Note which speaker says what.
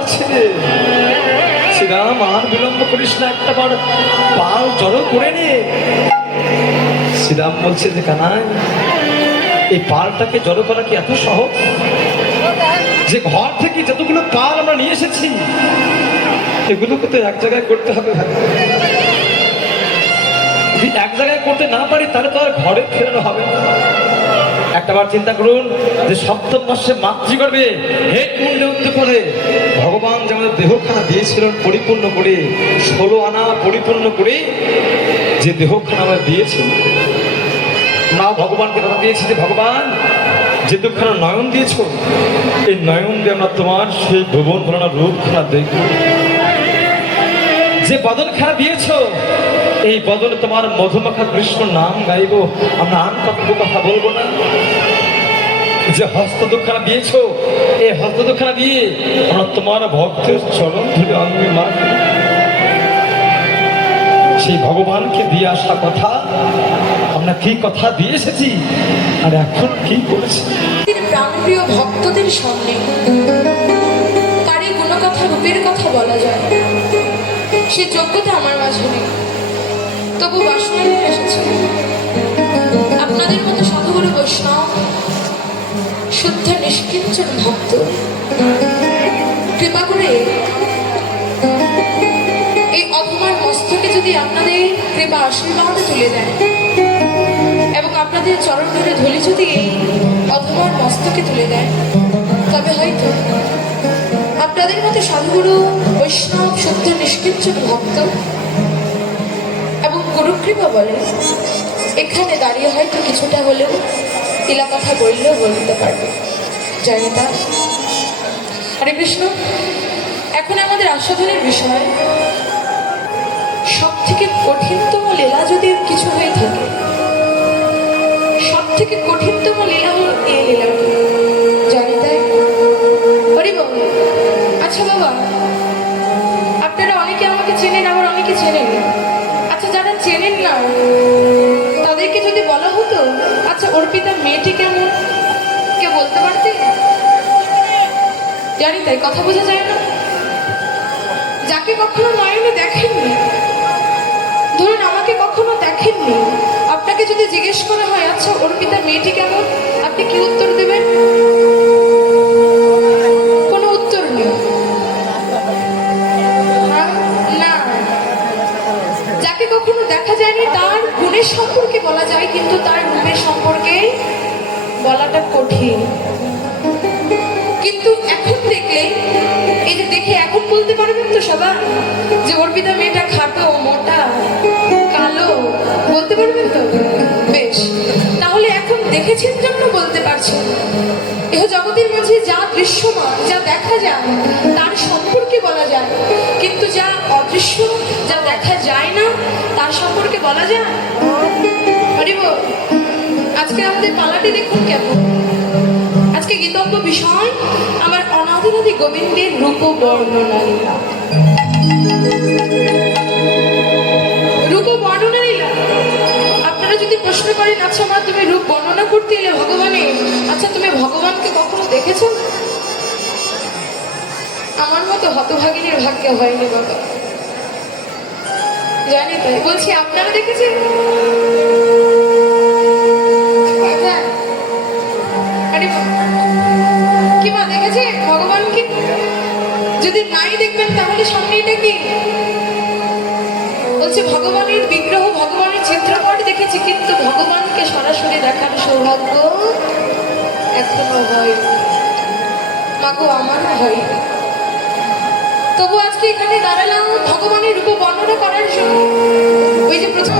Speaker 1: ডাকছে শ্রীরাম, আর বিলম্ব করিস না একটা বার পাল জড়ো করে নে। শ্রীরাম বলছে, যে কানাই, এই পালটাকে জড়ো করা কি এত সহজ? যে ঘর থেকে যতগুলো পাল আমরা নিয়ে এসেছি, এগুলোকে তো এক জায়গায় করতে হবে যদি এক জায়গায় করতে না পারি, তাহলে তো আর ঘরে ফেরানো হবে না। একটা বার চিন্তা করুন যে সপ্তম মাসে মাতৃগর্ভে হে কুণ্ডে উঠতে পারে ভগবান যে আমাদের দেহখানা দিয়েছিলেন পরিপূর্ণ করে, ষোলো আনা পরিপূর্ণ করে যে দেহখানা আমরা দিয়েছি না ভগবানকে কথা দিয়েছি যে ভগবান, যে দুখানা নয়ন দিয়েছ, এই নয়ন দিয়ে আমরা তোমার সেই ভুবন ভরানা রূপখানা দেখব। যে বদনখানা দিয়েছ এই বদলে তোমার মধুমাখা কৃষ্ণ নাম গাইব। আমরা আন কথা কথা বলব না। যে হস্ত দুখানা দিয়েছ এই হস্ত দুখানা দিয়ে আমরা তোমার ভক্তের চরণ ধরে আনবে মা। সেই ভগবানকে দিয়ে আসা কথা, আমরা কি কথা দিয়ে এসেছি? আর এখন কি করেছি?
Speaker 2: প্রাণপ্রিয় ভক্তদের সামনে কারি গুণকথা রূপের কথা বলা যায়? সে যোগ্যতা আমার মাঝে নেই। তবু বাসনা নিয়ে এসেছে। আপনাদের মতো সাধুগুরু বৈষ্ণব শুদ্ধ নিষ্কিঞ্চন ভক্ত, কৃপা করে এই অপমান মস্তকে যদি আপনাদের কৃপা আশীর্বাদ তুলে দেন এবং আপনাদের চরণ ধরে ধুলি যদি এই অথবার মস্তকে তুলে দেন, তবে হয়তো আপনাদের মতো সাধুগুরু, বৈষ্ণব সত্য নিষ্কিঞ্চন ভক্ত গুরুকৃপা বলে। এখানে দাঁড়িয়ে হয়তো কিছুটা হলেও তিলা কথা বললেও বলতে পারবে। জয় নেতা। হরে কৃষ্ণ। এখন আমাদের আস্বাদনের বিষয় সব থেকে কঠিনতম লীলা যদি কিছু হয়ে থাকে সব থেকে কঠিনতম লীলা হল এই লীলাটি জানি তাই হরি বাবু আচ্ছা বাবা, আপনারা অনেকে আমাকে চেনেন, আবার অনেকে চেনেন চেনেন না তাদেরকে যদি বলা হতো আচ্ছা অর্পিতা মেয়েটি কেমন? কে বলতে পারতে? জানি তাই, কথা বোঝা যায় না। যাকে কখনো নয়নে দেখেননি, ধরুন আমাকে কখনো দেখেননি, আপনাকে যদি জিজ্ঞেস করা হয় আচ্ছা অর্পিতা মেয়েটি কেমন? আপনি কি উত্তর দেবেন? কখনো দেখা যায়নি তার গুণের সম্পর্কে বলা যায়, কিন্তু তার রূপের সম্পর্কে বলাটা কঠিন। কিন্তু এখন থেকে, এই যে দেখে এখন বলতে পারবেন তো সবাই, যে অর্পিতা মেয়েটা খাটো, মোটা, কালো, বলতে পারবেন তো? বেশ। তাহলে এখন দেখেছেন জন্য বলতে পারছেন এহ জগতের মাঝে যা দৃশ্যমান, যা দেখা যায়, তার সম্পর্কে বলা যায়। কিন্তু যা অদৃশ্য, যা দেখা তার সম্পর্কে বলা যায়? হরিব আজকে আমাদের পালাটি দেখুন কেমন? আজকে গীতব্য বিষয়, আমার অনাদিনাদি গোবিন্দের রূপ বর্ণনা লীলা রূপ বর্ণনা লীলা আপনারা যদি প্রশ্ন করেন আচ্ছা মা, তুমি রূপ বর্ণনা করতে এলে ভগবানের আচ্ছা তুমি ভগবানকে কখনো দেখেছ? আমার মতো হতভাগিনীর ভাগ্যে হয়নি বাবা জানি তাই বলছি, আপনারা দেখেছেন। আরে, কি মা, দেখেছে? ভগবানকে যদি নাই দেখবেন, তাহলে সামনে এটা কি? ভগবানের বিগ্রহ, ভগবানের চিত্রপট দেখেছি, কিন্তু ভগবানকে সরাসরি দেখার সৌভাগ্য এখনও হয় মাগো আমার হয় তবু আজকে এখানে দাঁড়ালাম, ভগবানের রূপ কামনা করার ওই যে প্রথম